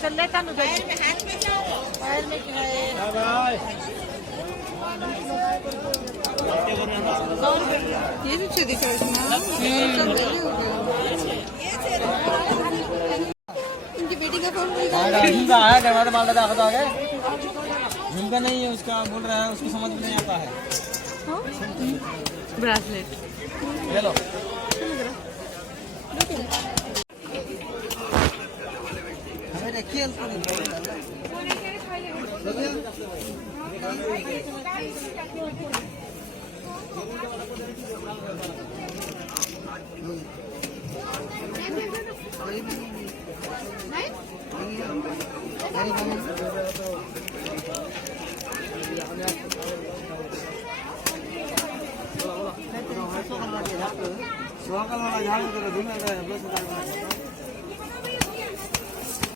चल लेता ना पैर में क्या है ये भी अच्छी दिख रहा है इनकी बेटी का फोन झुमका है दरवाजा माल लगा खता है झुमका नहीं है उसका बोल रहा है उसको समझ में नहीं आता है ब्रेसलेट ले लो हमें देखिए सुहागल वाला झाड़